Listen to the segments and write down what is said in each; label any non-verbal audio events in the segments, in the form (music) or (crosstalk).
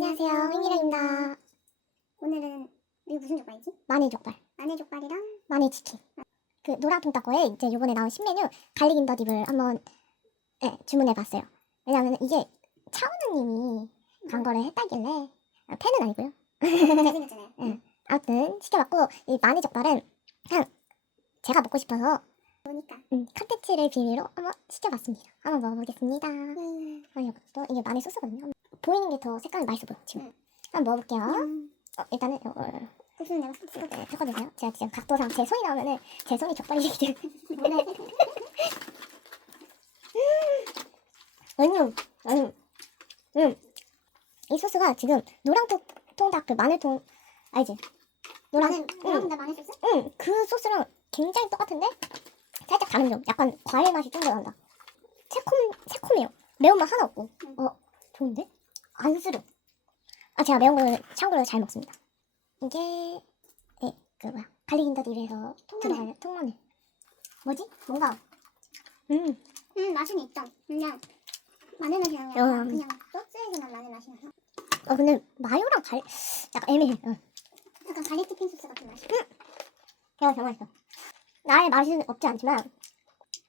안녕하세요, 횡기랑입니다. 오늘은 이게 무슨 족발이지? 마늘 족발, 마늘 족발이랑 마늘 치킨. 그 노랑통 따거에 이제 요번에 나온 신메뉴 갈릭 인더 딥을 한번 예, 주문해봤어요. 왜냐면 이게 차은우님이 광고를 했다길래 아, 팬은 아니고요. 잘생겼잖아요. 응. (laughs) 아무튼 시켜봤고 이 마늘 족발은 그냥 제가 먹고 싶어서 보니까. 음, 컨텐츠를 비밀로 한번 시켜봤습니다. 한번 먹어보겠습니다. 음. 아니 이것도 이게 마늘 소스거든요. 보이는 게 더 색깔이 맛있어 보여 지금. 응. 한번 먹어볼게요. 음. 어, 일단은 이걸 무슨 내가 찍어. 네, 섞어주세요. 제가 지금 각도상 제 손이 나오면은 제 손이 족발이 되기 때문에. 음, 음, 음. 이 소스가 지금 노랑통 통닭 그 마늘통 알지? 노랑, 마늘, 응, 여러분 다 마늘 소스? 응, 그 소스랑 굉장히 똑같은데 살짝 다른 점. 약간 과일 맛이 좀 더 난다. 새콤 새콤해요. 매운맛 하나 없고. 응. 어, 좋은데? 안 쓰려. 아, 제가 매운 거는 참고로 잘 먹습니다. 이게 예, 그 뭐야 갈릭 인더 딥에서 통마늘. 통마늘. 뭐지? 뭔가 음, 음 맛은 있다. 그냥 마늘 맛이 아니라 음. 그냥 소스에서 난 마늘 맛이 나서 어 근데 마요랑 갈 약간 애매해. 어. 약간 갈릭 디핀 소스 같은 맛이. 걔가 정말 맛있어. 나의 맛은 없지 않지만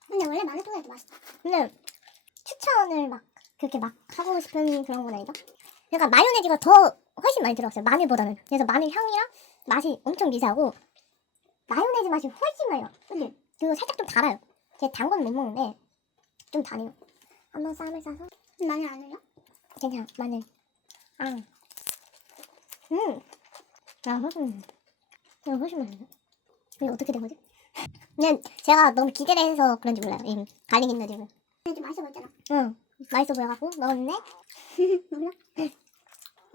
근데 원래 마늘 통에도 맛있다. 근데 추천을 막 그렇게 막 하고 싶은 그런 건 아니다. 그러니까 마요네즈가 더 훨씬 많이 들어갔어요. 마늘보다는. 그래서 마늘 향이랑 맛이 엄청 미세하고 마요네즈 맛이 훨씬 나요. 그치? 그리고 살짝 좀 달아요. 제 단 건 못 먹는데 좀 다네요. 한번 쌈을 싸서 음, 마늘 안 흘려? 괜찮아. 마늘. 아. 음. 아, 훨씬 이거 훨씬 맛있네. 이게 어떻게 된 거지? 그냥 제가 너무 기대를 해서 그런지 몰라요. 이 갈릭. 근데 좀 맛있어 보였잖아. 응. 맛있어 보여갖고 먹었네. 몰라?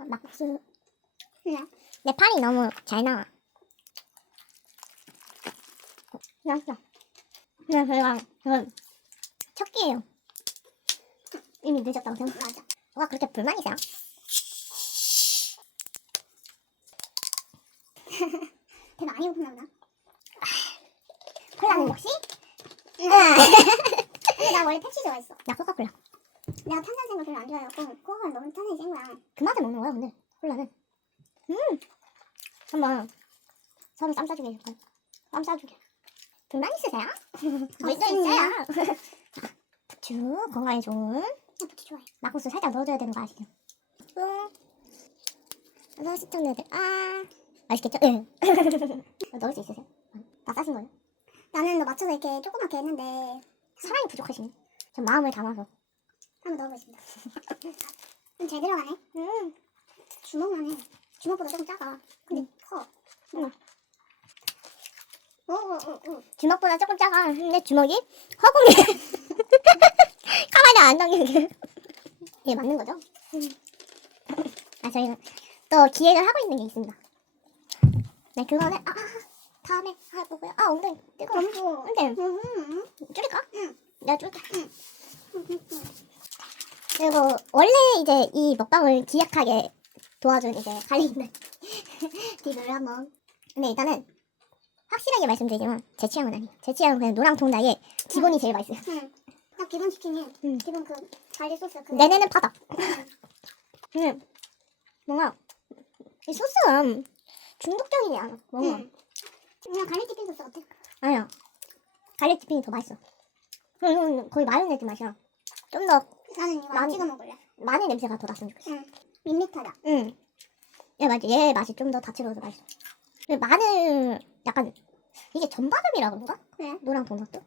막국수. 내 팔이 너무 잘 나와. 맛있어. 그냥 저희가 이건 첫 끼예요. 이미 늦었다고 생각. 맞아. 뭐가 그렇게 불만이세요? (laughs) 배 많이 고팠나 보다. 콜라는 역시? 근데 나 원래 펩시 좋아했어. 나 코카콜라. 내가 탄산 생걸 별로 안 좋아해갖고 코카콜라 너무 탄산이 센 거야. 그 맛에 먹는 거야 오늘 콜라는. 음. 한번 서로 쌈 싸주게 해줄까요? 쌈 싸주게. 불만 있으세요? 물도 있어요. (laughs) 부추 건강에 좋은 나 부추 좋아해. 막국수 살짝 넣어줘야 되는 거 아시죠? 응. 그래서 시청자들 아 맛있겠죠? 응. (laughs) 넣을 수 있으세요? 다 싸신 거예요? 나는 너 맞춰서 이렇게 조그맣게 했는데 사랑이 부족하시네. 전 마음을 담아서. 한번 넣어보겠습니다. 좀 (laughs) 잘 들어가네. 음. 주먹만 해. 주먹보다 조금 작아. 근데 커. 응. 오, 오, 오, 오. 주먹보다 조금 작아. 근데 주먹이 허공에 (laughs) 가만히 안 당기게. 이게 맞는 거죠? 아 저희는 또 기획을 하고 있는 게 있습니다. 네 그거는 아 다음에 해보고요. 아 엉덩이 뜨거워. 너무 근데 음, 음, 줄일까? 응. 내가 줄게. 음, 음, 음. 그리고 원래 이제 이 먹방을 기약하게 도와준 이제 갈리는 딥을 (laughs) 한번 근데 일단은 확실하게 말씀드리지만 제 취향은 아니에요 제 취향은 그냥 노랑 통닭에 기본이 제일 맛있어요 응. 딱 기본 치킨이 응. 기본 그 갈리 소스 그 내내는 파다 (laughs) 음 뭔가 이 소스가 중독적이지 않아 뭔가 응. 그냥 갈리 치킨 소스 같아. 아니야 갈릭 디핑이 더 맛있어 이건 거의 마요네즈 맛이야 좀 더 나는 이거 안 많이- 찍어 먹을래. 마늘 냄새가 더 났으면 좋겠어 응. 밋밋하다. 응. 얘 맞지? 얘 맛이 좀 더 다채로워서 맛있어. 근데 마늘 약간 이게 전바점이라 그런가? 그래? 노랑 도넛도?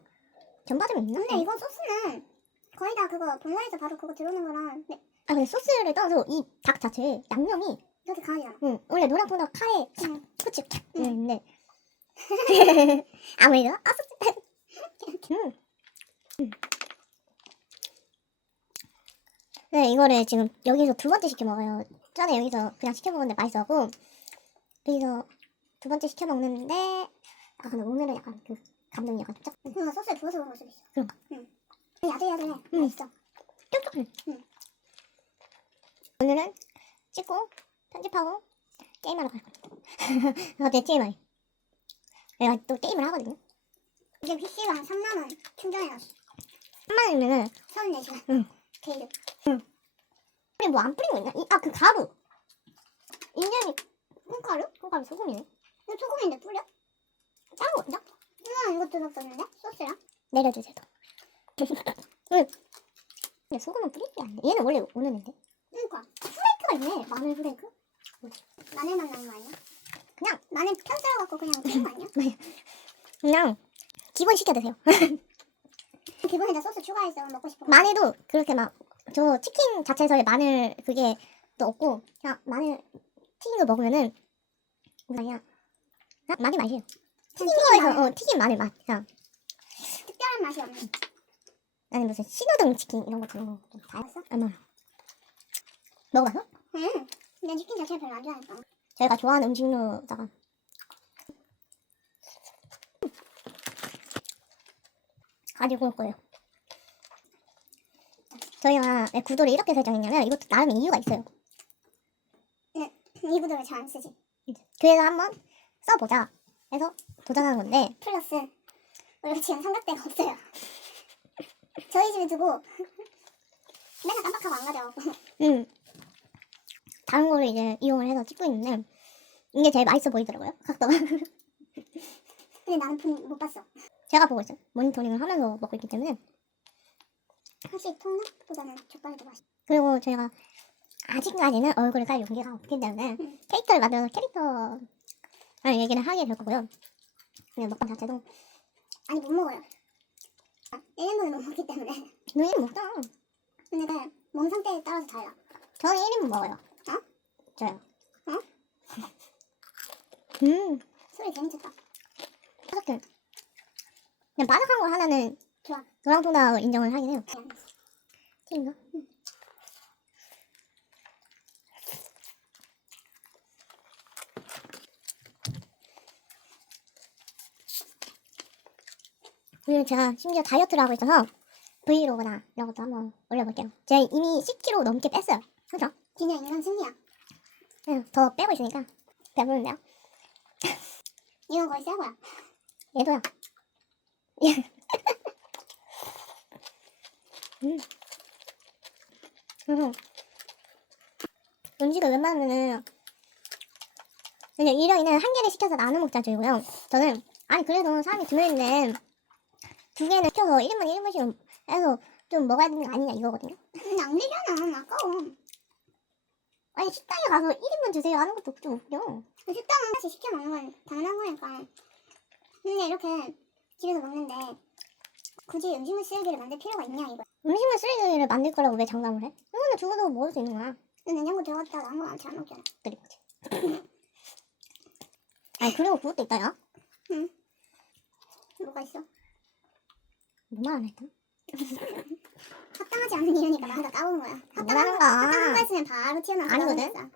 전바점이 있나? 근데 이거 소스는 거의 다 그거 본사에서 바로 그거 들어오는 거라 네, 아 근데 소스를 떠서 이 닭 자체에 양념이 이렇게 강하잖아. 응 원래 노랑 도넛 카에 응. 후추 탁 응. 있는데 (laughs) 아무래도 아 소스 응. 응. 네 이거를 지금 여기서 두 번째 시켜 먹어요. 전에 여기서 그냥 시켜 먹었는데 맛있어고 여기서 두 번째 시켜 먹는데 아 근데 오늘은 약간 그 감동이 약간 좀 쩍- 그거 소스에 부어서 걸 수도 있어. 그런가? 응. 야들야들해. 응. 맛있어. 쫀쫀해. 응. 오늘은 찍고 편집하고 게임하러 갈 거야. 어때 TMI? 내가 또 게임을 하거든요. 이게 PC가 한 3만 원 충전해놨어. 3만 원이면은 서른 네 시간. 응. 우리 뭐안 뿌리고 있나? 이- 아 그 가루. 인절미 콩가루? 콩가루 소금이네. 이거 소금인데 뿌려? 다른 거 없나? 이거 들었었는데? 소스랑? 내려주세요. (laughs) 응. 근데 소금은 뿌리는 게안 돼. 얘는 원래 오는 애인데. 그니까 프레이크가 있네. 마늘 프레이크. 마늘만 나는 거 아니야? 그냥. 마늘 편 썰어갖고 그냥 뿌린 거 아니야? (laughs) 그냥 기본 시켜 드세요. (laughs) 기본에다 소스 추가해서 먹고 싶은 거 마늘도 그렇게 막 저 치킨 자체에서의 마늘 그게 또 없고 그냥 마늘 튀긴 거 먹으면은 뭐냐 그냥 마늘 맛이에요. 튀긴 거에서 마늘. 어 튀긴 마늘 맛. 그냥 특별한 맛이 없네 아니 무슨 신호등 치킨 이런 것처럼 좀다 알았어? 얼마나 먹어봤어? 응. 난 치킨 자체를 별로 안 좋아하니 까. 저희가 좋아하는 음식류다가 가지고 올 거예요. 저희가 왜 구도를 이렇게 설정했냐면 이것도 나름 이유가 있어요. 이구도 왜잘안 쓰지? 그래서 한번 써보자 해서 도전하는 건데 플러스 우리가 지금 삼각대가 없어요. 저희 집에 두고 (laughs) 맨날 깜빡하고 안 가져가고 음 다른 거를 이제 이용을 해서 찍고 있는데 이게 제일 맛있어 보이더라고요 각도가 (laughs) 근데 나는 본, 못 봤어. 제가 보고 있어요 모니터링을 하면서 먹고 있기 때문에 확실히 통닭보다는 족발이 더 맛있어. 그리고 저희가 아직까지는 얼굴을 깔 용기가 없기 때문에 음. 캐릭터를 만들어서 캐릭터 얘기를 하게 될 거고요 그냥 먹방 자체도 아니 못 먹어요. 1인분을 못 먹기 때문에. 너희는 먹잖아 근데 그몸 상태에 따라서 달라. 저는 1인분 먹어요 어? 저요 어? 음 소리 재밌었다. 바삭해 그냥 바삭한 거 하나는 좋아. 노랑통닭 인정을 하긴 해요 그냥. 튀긴가? 그리고 제가 심지어 다이어트를 하고 있어서 브이로그나 이런 것도 한번 올려볼게요. 제가 이미 10kg 넘게 뺐어요. 그죠? 그냥 인간 승리야. 응, 더 빼고 있으니까 배부른데요? (laughs) 이건 거의 새 거야. 얘도요. (laughs) 음. 그래서 음식을 웬만하면은 그냥 일요일은 한 개를 시켜서 나눠 먹자 주고요. 저는 아니 그래도 사람이 두 명인데 두 개는 시켜서 1인분 1인분씩 해서 좀 먹어야 되는 거 아니냐 이거거든요. 되잖아. 아까워. 아니 식당에 가서 1인분 주세요 하는 것도 좀 웃겨. 식당은 사실 시켜 먹는 건 당연한 거니까. 근데 이렇게 집에서 먹는데 굳이 음식물 쓰레기를 만들 필요가 있냐 이거. 음식물 쓰레기를 만들 거라고 왜 장담을 해? 이거는 죽어도 먹을 수 있는 거야. 냉장고 들어갔다 나온 거랑 잘 먹잖아. 그리고 (laughs) 아니 그리고 그것도 있다 야. 뭐가 있어? 뭐만 안 했다? 합당하지 않은 이유니까 나 하나 까본 거야. 합당한 거, 합당한 거? 했으면 바로 튀어나와. 아니거든.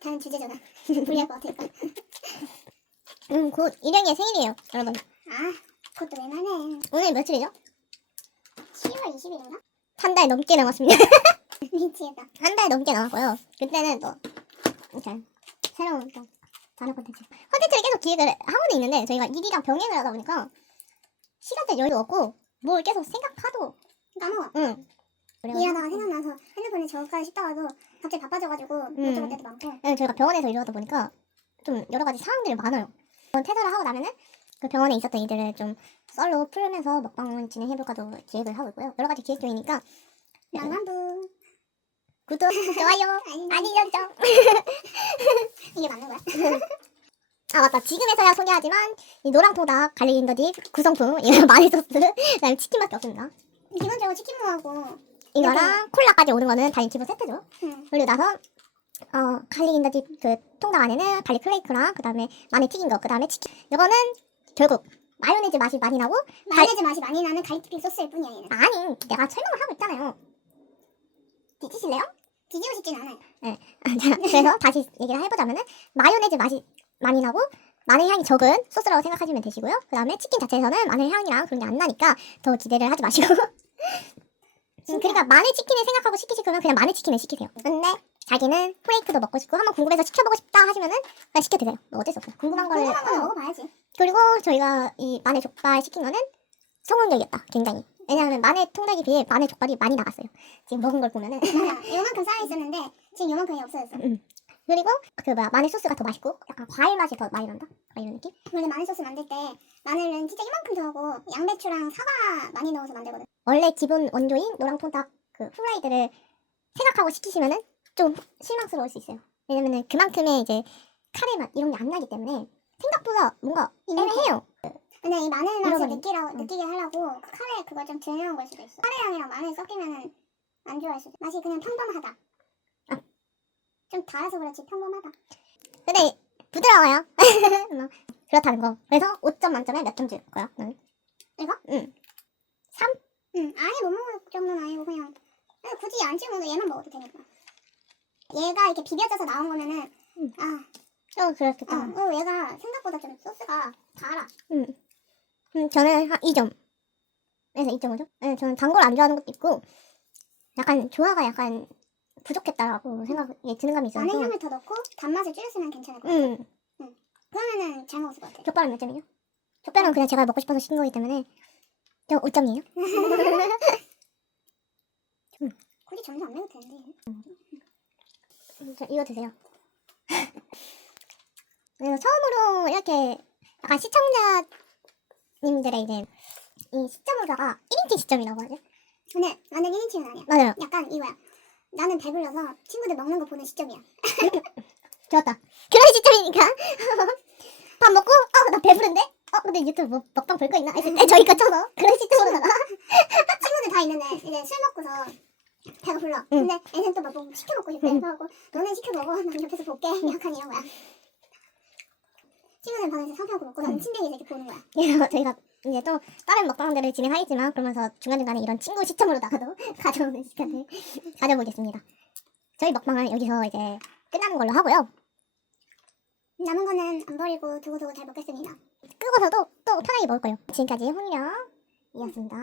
다른 주제잖아. (laughs) 불리할 것 같으니까. (laughs) 음, 곧 일영이의 생일이에요, 여러분. 아, 그것도 왜 말해. 오늘 며칠이죠? 10월 20일인가? 한 달 넘게 남았습니다. (laughs) 미치겠다. 한 달 넘게 남았고요. 그때는 또 이렇게 새로운 또 다른 콘텐츠. 콘텐츠를 계속 기획을 하고는 있는데 저희가 일이랑 병행을 하다 보니까 시간대 여유도 없고 뭘 계속 생각하도 까먹어. 응. 일하다가 생각나서 핸드폰에 저까지 씹다가도 갑자기 바빠져가지고 못 적을 때도 많고. 응, 저희가 병원에서 일하다 보니까 좀 여러 가지 상황들이 많아요. 퇴사를 하고 나면은 그 병원에 있었던 일들을 좀 썰로 풀면서 먹방을 진행해볼까도 기획을 하고 있고요. 여러 가지 기획 중이니까 낭만부. 구독, 좋아요, (laughs) 알림 설정. (laughs) (laughs) 이게 맞는 거야? 아 맞다 지금에서야 소개하지만 이 노랑통닭 갈릭인더딥 구성품 (laughs) 이거 마늘 소스 그다음에 치킨밖에 없습니다 기본적으로 치킨무하고 이거랑 콜라까지 오는 거는 다 기본 세트죠 응. 그리고 나서 어 갈릭인더딥 그 통닭 안에는 갈릭 플레이크랑 그다음에 마늘 튀긴 거 그다음에 치킨 이거는 결국 마요네즈 맛이 많이 나고 마요네즈 맛이 많이 나는 가리토핑 소스일 뿐이야 얘는. 아니 내가 설명을 하고 있잖아요 뒤지실래요? 뒤지고 싶진 않아요. 아, 자, (laughs) 그래서 다시 얘기를 해보자면은 마요네즈 맛이 많이 나고 마늘 향이 적은 소스라고 생각하시면 되시고요. 그 다음에 치킨 자체에서는 마늘 향이랑 그런 게 안 나니까 더 기대를 하지 마시고. (laughs) 음, 그러니까 마늘 치킨을 생각하고 시키실 거면 그냥 마늘 치킨을 시키세요. 근데 자기는 프레이크도 먹고 싶고 한번 궁금해서 시켜보고 싶다 하시면은 그냥 시켜 드세요. 뭐 어쩔 수 없어요. 궁금한 거를. 궁금한 거 어. 먹어봐야지. 그리고 저희가 이 마늘 족발 시킨 거는 성공적이었다. 굉장히. 왜냐하면 마늘 통닭에 비해 마늘 족발이 많이 나갔어요. 지금 먹은 걸 보면은. 맞아. 요만큼 쌓여 있었는데 지금 요만큼이 없어졌어. 그리고 그 뭐야 마늘 소스가 더 맛있고 약간 과일 맛이 더 많이 난다. 막 이런 느낌? 원래 마늘 소스 만들 때 마늘은 진짜 이만큼 들어가고 양배추랑 사과 많이 넣어서 만들거든. 원래 기본 원조인 노랑통닭 그 후라이드를 생각하고 시키시면은 좀 실망스러울 수 있어요. 왜냐면은 그만큼의 이제 카레 맛 이런 게 안 나기 때문에 생각보다 뭔가 애매해요. 근데 이 마늘 맛을 느끼라, 응. 느끼게 하려고 그 카레 그걸 좀덜 넣은 걸 수도 있어. 카레 향이랑 마늘 섞이면은 안 좋아할 수도. 있어. 맛이 그냥 평범하다. 아. 좀 달아서 그렇지 평범하다. 근데 부드러워요. (laughs) 뭐 그렇다는 거. 그래서 5점 만점에 몇 점 줄 거야? 응. 이거? 응. 응, 아예 못 먹을 정도는 아니고 그냥 그냥 굳이 안 찍어도 얘만 먹어도 되니까. 얘가 이렇게 비벼져서 나온 거면은 응. 아, 어 그렇겠다. 어, 그리고 얘가 생각보다 좀 소스가 달아. 음. 음, 저는 한 2점. 그래서 2.5점? 네, 저는 단 걸 안 좋아하는 것도 있고, 약간 조화가 약간 부족했다라고 생각이 드는 감이 있어서. 향을 더 넣고 단맛을 줄였으면 괜찮을 것 같아. 음, 그러면은 잘 먹었을 것 같아. 족발은 몇 점이죠? 족발은 그냥 제가 먹고 싶어서 시킨 거기 때문에, 저 5점이에요. (laughs) 굳이 점수 안 내도 되는데. 자, 이거 드세요. (laughs) 그래서 처음으로 이렇게 약간 시청자님들의 이제 이 시점으로다가 1인칭 시점이라고 하죠. 근데 나는 1인칭은 아니야. 맞아요. 약간 이거야. 나는 배불러서 친구들 먹는 거 보는 시점이야. (laughs) 좋았다. 그런 시점이니까 (laughs) 밥 먹고 어 나 배부른데? 어 근데 유튜브 뭐 먹방 볼 거 있나? 했을 때 저희 거 쳐서 그런 시점으로다가 (laughs) 친구들 다 있는데 이제 술 먹고서 배가 불러. 응. 근데 애는 또 막 뭐 시켜 먹고 싶어. 응. 그래서 너는 시켜 먹어. 난 옆에서 볼게. 약간 이런 거야. 친구들 방에서 상표하고 먹고 나는 응. 침대에서 이렇게 보는 거야. (laughs) 그래서 저희가 이제 또 다른 먹방들을 진행하겠지만 그러면서 중간중간에 이런 친구 시점으로다가도 (laughs) 가져오는 시간을 (laughs) 가져보겠습니다. 저희 먹방은 여기서 이제 끝나는 걸로 하고요. 남은 거는 안 버리고 두고두고 잘 먹겠습니다. 끄고서도 또 편하게 먹을 거예요. 지금까지 홍일영이었습니다.